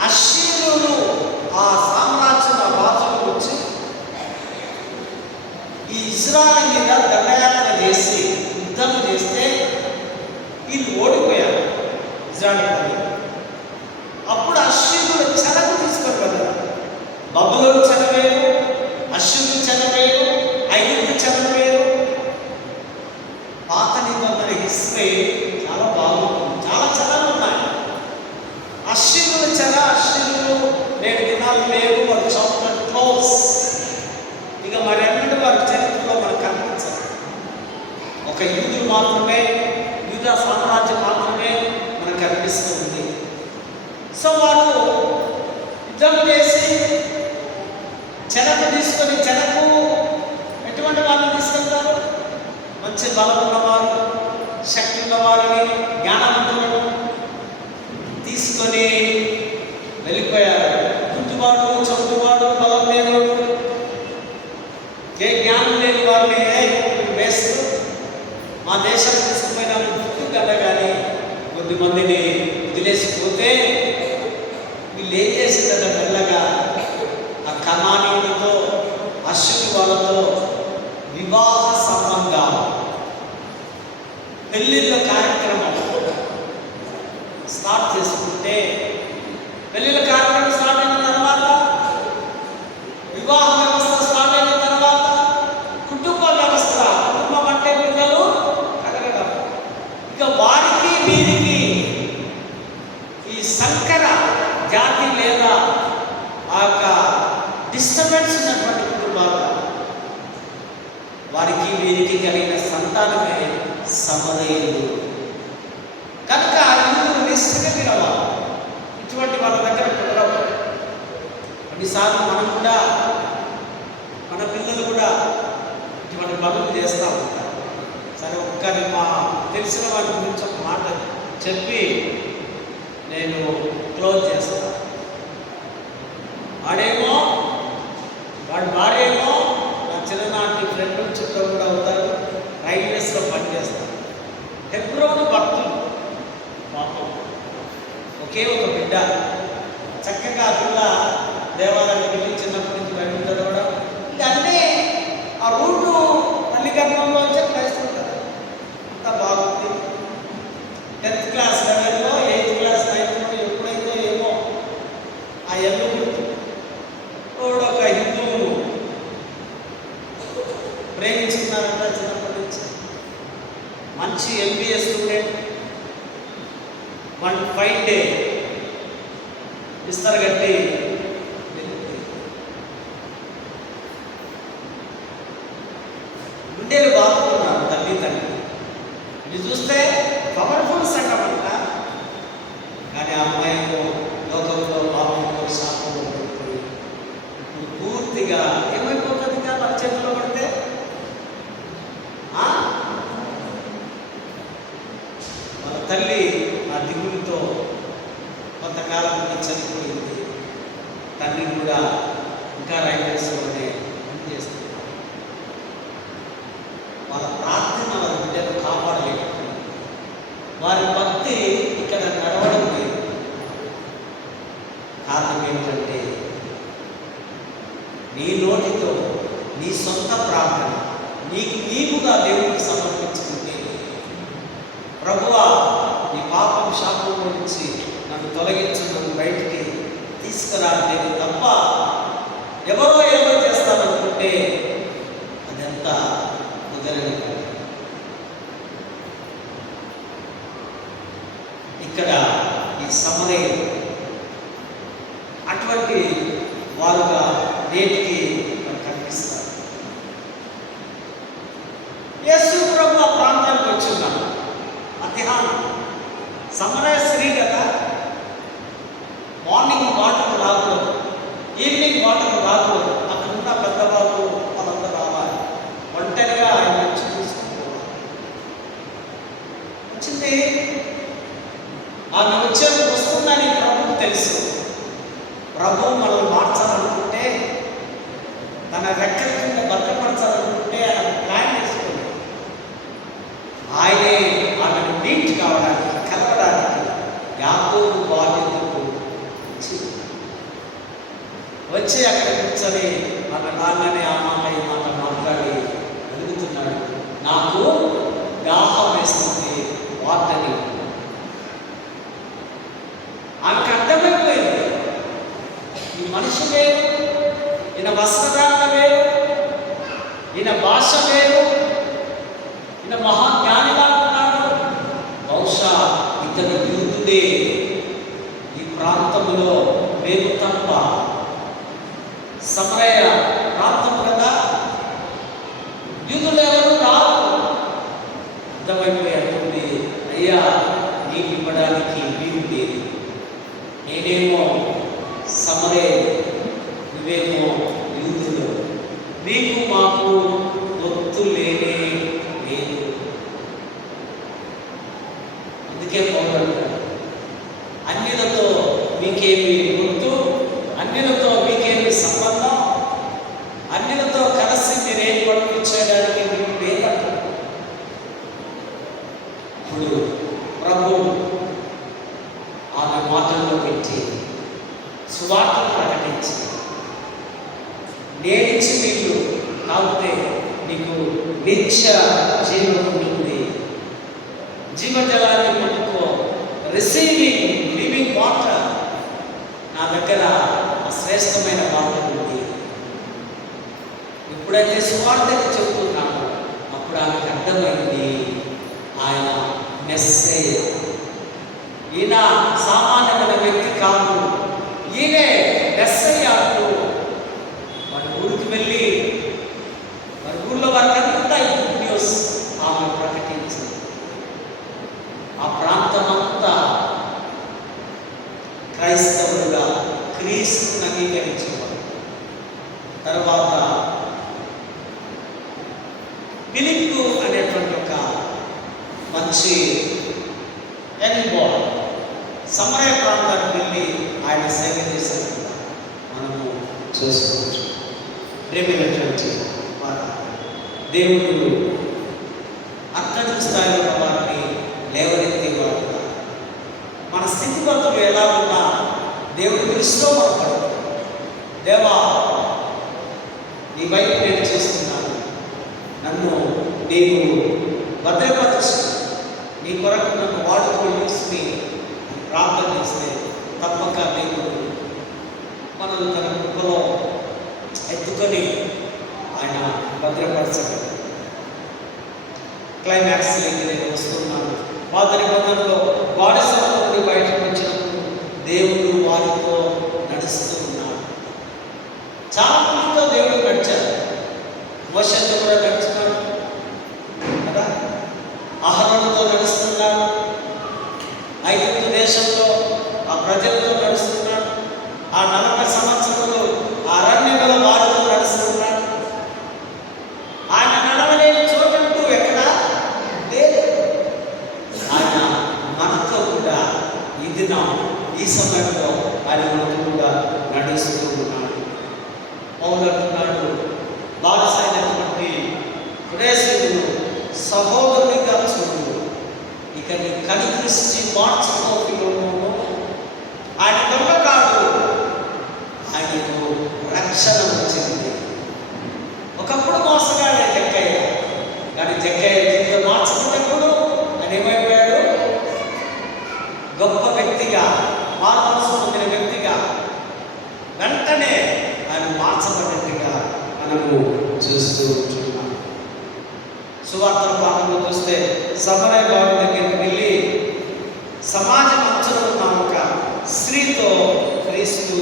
అశ్షూరులు ఆ సామ్రాజ్యం రాజులు వచ్చి ఈ ఇజ్రాయెల్ మీద దండయాత్ర చేసి యుద్ధం చేస్తే వీళ్ళు ఓడిపోయారు ఇజ్రాయెల్. అప్పుడు అశ్షూరులు చెరకు తీసుకొని వెళ్ళారు. బబులోను చనిపోయారు, అశ్షూరు చనిపోయారు, ఐగుప్తు చనిపోయారు. పాత నిబంధన హిస్టరీ చాలా బాగుంటుంది. చాలా చదవలు ఉన్నాయి. అశ్షూరులు నేడు దినాలు లేవు. వారు చాప్టర్ క్లోజ్. ఇక మరెన్నడూ వారి చరిత్రలో మనకు కనిపించారు. ఒక యూదులు మాత్రమే, యూదా సామ్రాజ్యం మాత్రమే మనకు కనిపిస్తుంది. సో వారు యుద్ధం చేసి చెరకు తీసుకొని, చెరకు ఎటువంటి వాళ్ళని తీసుకెళ్తారు? మంచి బలం ఉన్నవారు, శక్తి ఉన్నవారిని, జ్ఞానవంతులను తీసుకొని వెళ్ళిపోయారు. గుడ్డివాడు, చదువువాడు, బలం లేనివాడు, ఏ జ్ఞానం లేని వారిని వేస్తూ మా దేశాన్ని తీసుకుపోయిన గుర్తుగడ్డ కానీ కొద్దిమందిని వదిలేసిపోతే వీళ్ళు ఏం చేసిందట, మెల్లగా ఆ కనానీయులతో, అశ్షూరు వాళ్ళతో వివాహ సంబంధాలు, పెళ్ళిళ్ళ కార్యక్రమం స్టార్ట్ చేసుకుంటే, పెళ్ళిళ్ళ కార్యక్రమం స్టార్ట్ అయిన తర్వాత, వివాహ వ్యవస్థ స్టార్ట్ అయిన తర్వాత, కుటుంబ వ్యవస్థ, కుటుంబం అంటే పిల్లలు కలగడం, ఇక వారికి వీరికి ఈ సంకర జాతి లేదా ఆ యొక్క డిస్టర్బెన్స్ ఉన్నటువంటి కుటుంబాలు, వారికి వీరికి కలిగిన సంతానమే సమరయులు. కనుక యూదులు నిస్సంగతినవారు, ఇటువంటి వాళ్ళ దగ్గర కుదరవు. కొన్నిసార్లు మనం కూడా, మన పిల్లలు కూడా ఇటువంటి పనులు చేస్తూ ఉంటారు. సరే, ఒక్కరి మా తెలిసిన వారి గురించి ఒక మాట చెప్పి నేను క్లోజ్ చేస్తాను. వాడి భార్యేమో నా చిన్ననాటి ఫ్రెండ్ చుట్టూ కూడా అవుతారు, రైల్వేస్లో పనిచేస్తారు. హెబ్రోను భక్తులు పాపం, ఒకే ఒక బిడ్డ. చక్కగా పిల్ల దేవాలయానికి వెళ్ళి చిన్నప్పటి నుంచి బయట చదవడం, ఇంకా అన్నీ ఆ రూటు తల్లి గర్భంలో వచ్చే క్రైస్తవులు కదా, అంతా బాగుంది. 10th క్లాస్ లెవెల్లో, 8th క్లాస్ 9th ఎప్పుడైతే ఏమో ఆ ఎల్లు ఒక హిందువును ప్రేమించుకున్నారంట. చిన్నప్పటి నుంచి మంచి MBA student, one fine day విస్తర గట్టి గుండెలు బాగుతున్నారు తల్లి తండ్రి. ఇది చూస్తే పవర్ఫుల్ సంఘం అంట, కానీ ఆ అమ్మాయిలో లోకంలో పాపంలో శాపంలో పడిపోయి ఇప్పుడు పూర్తిగా ఏమైపోతుంది వాళ్ళ చేతిలో పడితే. వాళ్ళ తల్లి ఆ దిగులతో కొంతకాలం చనిపోయింది. తండ్రి కూడా ఇంకా రైల్వేస్లోనే పనిచేస్తుంది. వాళ్ళ ప్రార్థన వారి బిడ్డను కాపాడలేకపోయింది. వారి భక్తి ఇక్కడ నడవడం లేదు. కారణం ఏమిటంటే, నీ నోటితో నీ సొంత ప్రార్థన నీకు నీవుగా దేవుడికి సమర్పించుకుంటే, ప్రభువా నీ పాపం శాపంలో నుంచి నన్ను తొలగించు, నన్ను బయటికి తీసుకురాలి తప్ప ఎవరో ఏమో చేస్తాననుకుంటే అదంతా కుదరని. ఇక్కడ ఈ సమరయులు అటువంటి వారుగా నేటికి కనిపిస్తారు. యేసు ప్రభు ఆ ప్రాంతానికి వచ్చున్నాడు మధ్యాహ్నం. సమరయ స్త్రీ కదా, మార్నింగ్ వాటర్ రాకూడదు, ఈవినింగ్ వాటర్ రాకూడదు. అక్కడ ఉన్న పెద్దవాళ్ళు వాళ్ళందరూ రావాలి, ఒంటరిగా ఆయన వచ్చి తీసుకుపోవాలి. వచ్చింది, ఆమె వస్తుందని ప్రభుకు తెలుసు. ప్రభు మనల్ని మార్చాలనుకుంటే, తన రెక్కల కింద భద్రపరచాలనుకుంటే ఆయన ప్లాన్ చేసుకుంది. ఆయనే ఆమెను మీట్ కావడానికి, కలవడానికి యాకోబు బాధ్యతకు వచ్చి అక్కడ కూర్చొని ఆమె నాన్ననే ఆ మాట ఈ మాట మాట్లాడి అడుగుతున్నాడు, నాకు దాహం వేస్తుంది వాటని. ఆమెకు అర్థమైపోయింది, ఈ మనిషి వేరు, ఈయన వస్త్రధారణ వేరు, ఈయన భాష వేరు, ఈయన మహాజ్ఞానిగా ఉన్నాడు. బహుశా ఇతను యూదుడే, ఈ ప్రాంతంలో మేము తప్ప. సమరయ ప్రాంతం కదా, యూదులు ఎవరు రాదు. అర్థమైపోయింది, అయ్యా నీకు ఇవ్వడానికి వీలు లేదు. నేనేమో సమరయ, నువ్వేమో యూదులు, నీకు మాకు పొత్తు లేనే లేదు. మీకేమి గుర్తు, అన్యులతో మీకేమి సంబంధం, అన్యులతో కలిసి మీరేం పనులు చేయడానికి మీకు లేదంట. ఇప్పుడు ప్రభు ఆమె మాటల్లో పెట్టి సువార్తను ప్రకటించి, నేనిచ్చి మీకు తాగితే నీకు నిత్య జీవం ఉంటుంది, జీవజలాన్ని పొందుకో, రిసీవింగ్ లివింగ్ వాటర్, నా దగ్గర శ్రేష్టమైన వాటర్ ఉంది. ఎప్పుడైతే సువార్తని చెబుతున్నామో అప్పుడు ఆమెకు అర్థమైంది ఆయన మెస్సయ్య, ఈయన సామాన్యమైన వ్యక్తి కాదు, ఈయనే మెస్సయ్య అంటూ వారి ఊరికి వెళ్ళి వారి ఊళ్ళో వారికంతా ఈ గుడ్ న్యూస్ ఆమె ప్రకటించింది. ఆ ప్రాంతమంతా క్రైస్తవులుగా క్రీస్తుని అంగీకరించేవారు. తర్వాత ఫిలిప్పు అనేటువంటి ఒక మంచి యంగ్ బాయ్ సమరయ ప్రాంతానికి వెళ్ళి ఆయన సేవ చేసినట్టు మనము చూసుకోవచ్చు. ప్రేమైనటువంటి వారు, దేవుడు అత్యంత స్థాయిలో ఉన్న వారిని లేవనెత్తేవాడు. మన స్థితిగతులు ఎలా ఉన్నా దేవుడి దృష్టిలో మనం పడుతుంది. దేవా, నీ వైపు నేను చేస్తున్నాను, నన్ను నీవు భద్రపరచు, నీ కొరకు నన్ను వాడుకొని ప్రార్థన చేస్తే తప్పక దేవుడు మనల్ని తన కృపలో ఎత్తుకొని ఆయన భద్రపరచగలడు. క్లైమాక్స్లోకి నేను వస్తున్నాను. పాత నిబంధనలో బానిసల నుండి బయటకు వచ్చినప్పుడు దేవుడు వారితో నడుస్తూ ఉన్నాడు. చాలా మందితో దేవుడు నడిచాడు. మోషేతో కూడా నడుచున్నాడు కదా, అహరోనుతో నడుస్తున్నాడు, ఐగుప్తు దేశంలో ఆ ప్రజలతో నడుస్తున్నాడు, ఆ 40 సంవత్సరాలు ఆ అరణ్యంలో వారితో నడుస్తున్నాడు. ఆయన నడవలేని చోటంటూ ఎక్కడా లేదు. ఆయన మనతో కూడా ఈ దినం ఈ సమయంలో ఆయన మనతో కూడా నడుస్తూ ఉన్నాడు. పౌలు అంటున్నాడు, బానిసైనటువంటి హృదయశీలుడు సహోదరునిగా చూడు, ఇక నీ కనిదృష్టి మార్చుకోపిలోను. ఆయన దొంగ కాదు, ఆయనకు రక్షణ వచ్చింది. ఒకప్పుడు మోసగాడే జక్కయ్య, కానీ జక్కయ్య జీవితం మార్చుకున్నప్పుడు ఆయన ఏమైపోయాడు? గొప్ప వ్యక్తిగా, మార్పు పొందిన వ్యక్తిగా, వెంటనే ఆయన మార్చబడినట్టుగా మనము చూస్తూ ఉంటున్నాం. సువార్తల భాగంలో చూస్తే సమరయ బావి దగ్గరికి వెళ్ళి సమాజ మధ్యలో ఉన్న ఒక స్త్రీతో క్రీస్తు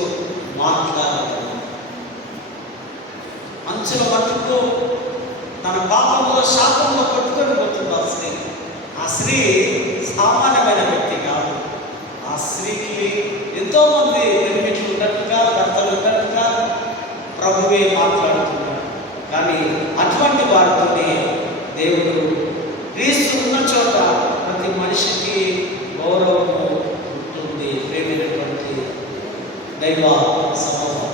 మాట్లాడారు. మంచుల మట్టుకు తన పాపంలో శాపంలో కొట్టుకొని పోతుంది ఆ స్త్రీ. ఆ స్త్రీ సామాన్యమైన వ్యక్తి కాదు. ఆ స్త్రీకి ఎంతోమంది నిర్మిట్లు ఉన్నట్టుగా, భర్తలు ఉన్నట్టుగా ప్రభువే మాట్లాడుతున్నాడు. కానీ అటువంటి వారితోనే దేవుడు క్రీస్తు ఉన్న చోట ప్రతి మనిషికి గౌరవము ఉంటుంది. ప్రేమైనటువంటి దైవ సమూహం,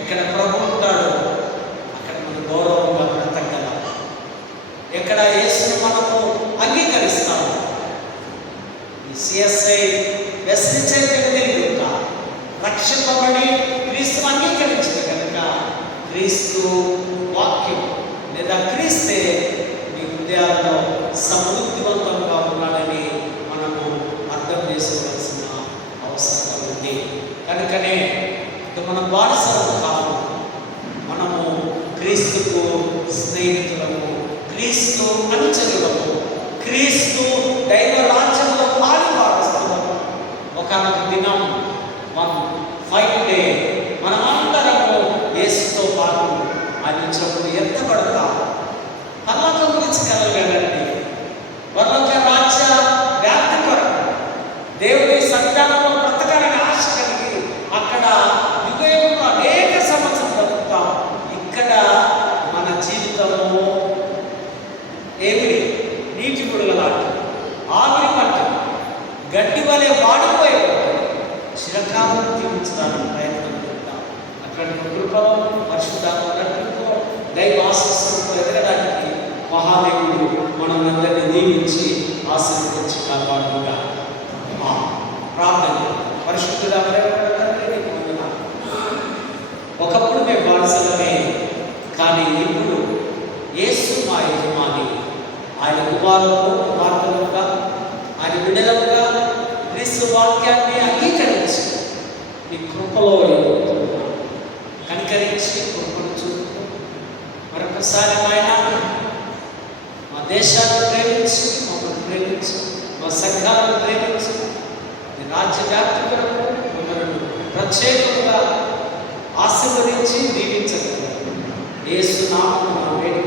ఎక్కడ ప్రభు ఉంటాడో అక్కడ మనం గౌరవంగా బ్రతకగలం. ఎక్కడ యేసుని మనము అంగీకరిస్తాము. ఈ సిఎస్ఐ వెస్టించే తెలియక రక్షింపబడి క్రీస్తుని అంగీకరించింది కనుక క్రీస్తు వాక్యం లేదా క్రీస్తే మీ హృదయాల్లో సమృద్ధివంతంగా ఉన్నాడని మనము అర్థం చేసుకోవాల్సిన అవసరం ఉంది. కనుకనే మన బానిసలము కాదు, మనము క్రీస్తుకు స్నేహితులము, క్రీస్తు అనుచరులము, క్రీస్తు దైవ రాజ్యంలో పాలుభాగస్తులము. ఒకనొక దినం ఫైవ్ డే మనమందరము యేసుతో పాటు ఆయన చెప్పుడు ఎత్తబడతాం. పరలోకం గురించి కలగలండి. పరలోక రాజ్య వ్యాప్తి కొరకు దేవుడి సంతానంలో బ్రతకాలని ఆశ కలిగి అక్కడ యుగయుగంలో అనేక సంవత్సరాలు బ్రతుకుతాం. ఇక్కడ మన జీవితము ఏమిటి? నీటి బుడగలాంటి, ఆవిరి పట్టు, గడ్డి వలె వాడిపోయే చిరకాలం జీవించడానికి ప్రయత్నం చేద్దాం. అటువంటి కృపలో పరిశుద్ధాత్మ నడిపింపుతో దైవ ఆశీస్సులతో ఎదగడానికి మహాదేవుడు మనల్ని దీవించి ఆశీర్వదించి కాపాడుగా. ప్రార్థన. పరిశుద్ధుడా ప్రేమగల తండ్రి, నీకు వందనాలు. ఒకప్పుడు మేము బానిసలమే, కానీ ఇప్పుడు యేసు మా యజమాని, ఆయన కుమారులుగా ఆయన బిడ్డలుగా క్రీస్తు వాక్యాన్ని అంగీకరించి ఈ కృపలో కనికరించి కృపను చూపుతూ మరొకసారి ఆయన మా దేశాన్ని ప్రేమించి, మమ్మల్ని ప్రేమించి, మా సంఘాలను ప్రేమించి, రాజ్యవ్యాప్తి కొరకు మమ్మల్ని ప్రత్యేకంగా ఆశీర్వదించి దీవించగలరు. యేసు నామమున వేడుకుంటున్నాము.